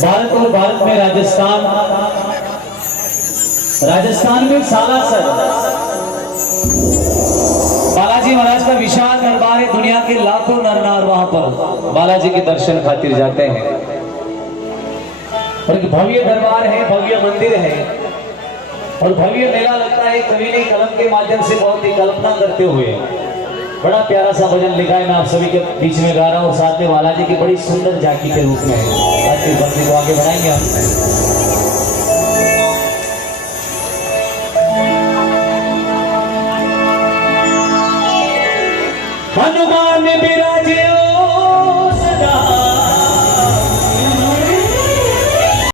भारत और भारत में राजस्थान में सालासर बालाजी महाराज का विशाल दरबार है। दुनिया के लाखों नर नार वहां पर बालाजी के दर्शन खातिर जाते हैं। और एक भव्य दरबार है, भव्य मंदिर है और भव्य मेला लगता है। कवि ने कलम के माध्यम से बहुत ही कल्पना करते हुए बड़ा प्यारा सा भजन लिखा है। मैं आप सभी के बीच में गा रहा हूँ। साथ में बालाजी की बड़ी सुंदर झांकी के रूप में है। भक्ति को आगे बढ़ाएंगे हम। हनुमान